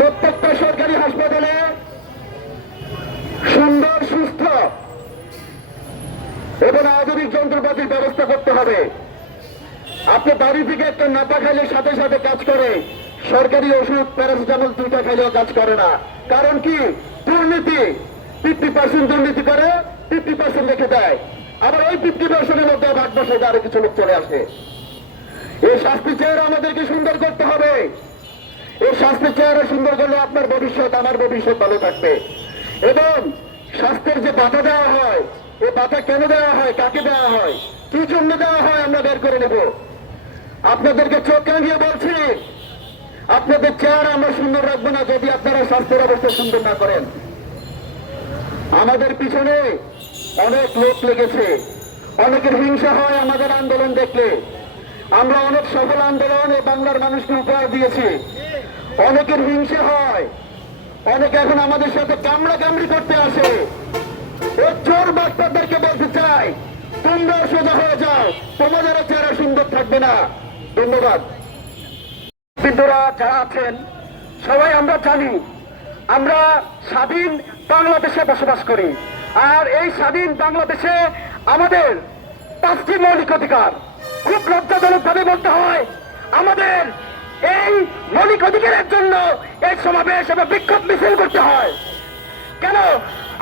প্রত্যেকটা সরকারি হাসপাতালে সুন্দর, সুস্থ এবং আধুনিক যন্ত্রপাতির ব্যবস্থা করতে হবে। আপনি বাড়ি থেকে একটা নাপা খাইলে সাথে সাথে কাজ করে। সরকারি ওষুধ, প্যারাসিটামল দুইটা খাইলেও কাজ করে না। কারণ কি? দুর্নীতি। ফিফটি পার্সেন্ট দুর্নীতি করে ফিফটি পার্সেন্ট রেখে দেয়। আবার ওই ফিফটি পার্সেন্টের মধ্যে ভাগ বসে আরও কিছু লোক চলে আসে। এই শাস্তি চেয়ে আমাদেরকে সুন্দর করতে হবে। এই স্বাস্থ্যের চেহারা সুন্দর করলে আপনার ভবিষ্যৎ, আমার ভবিষ্যৎ ভালো থাকবে। এবং স্বাস্থ্যের যে বাধা দেওয়া হয়, এই বাধা কেন দেওয়া হয়, কাকে দেওয়া হয়, কি জন্য দেওয়া হয় আমরা বের করে নেব। আপনাদেরকে চোখ রাঙিয়ে বলছি, আপনাদের চেহারা আমরা সুন্দর রাখব না যদি আপনারা স্বাস্থ্যের অবস্থা সুন্দর না করেন। আমাদের পিছনে অনেক লোক লেগেছে। অনেকের হিংসা হয় আমাদের আন্দোলন দেখলে। আমরা অনেক সফল আন্দোলন এই বাংলার মানুষকে উপহার দিয়েছি। অনেকের হিংসা হয়। অনেকে এখন আমাদের সাথে কামড়া কামড়ি করতে আসে। চোর বাচ্চাদেরকে বলতে চাই তোমরা সোজা হয়ে যাও তোমাদেরও চেহারা সুন্দর থাকবে না। ধন্যবাদ। বিন্দুরা যারা আছেন, সবাই আমরা জানি, আমরা স্বাধীন বাংলাদেশে বসবাস করি। আর এই স্বাধীন বাংলাদেশে আমাদের পাঁচটি মৌলিক অধিকার, খুব লজ্জাজনক ভাবে মৌলিক অধিকারের জন্য এই সমাবেশ এবং বিক্ষোভ মিছিল করতে হয়। কেন?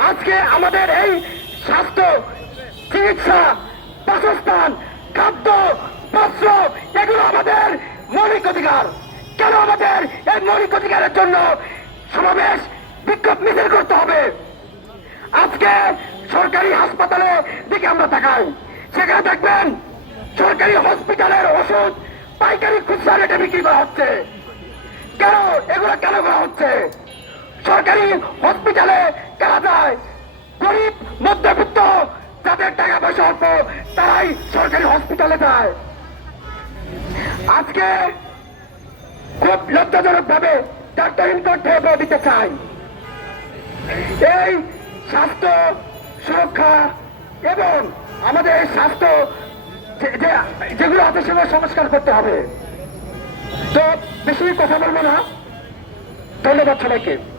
আজকে আমাদের এই স্বাস্থ্য, চিকিৎসা, বাসস্থান, খাদ্য, বস্ত্র, এগুলো আমাদের মৌলিক অধিকার। কেন আমাদের এই মৌলিক অধিকারের জন্য সমাবেশ, বিক্ষোভ মিছিল করতে হবে? আজকে সরকারি হাসপাতালে দিকে আমরা তাকাই। সেখানে দেখবেন সরকারি হসপিটালের ওষুধ, পাইকারি খুচরা রেটে বিক্রি করা হচ্ছে। কেন? এগুলো কেন করা হচ্ছে? সরকারি হসপিটালে কারা যায়। গরিব, মধ্যবিত্ত, যাদের টাকা পয়সা অল্প, তারাই সরকারি হসপিটালে যায়। আজকে খুব লজ্জাজনক ভাবে ডাক্তার ইনকোর্টে দিতে চাই। এই স্বাস্থ্য সুরক্ষা এবং আমাদের স্বাস্থ্য যেগুলো আছে সেগুলো সংস্কার করতে হবে। তো বেশি কথা বলব না। ধন্যবাদ সবাইকে।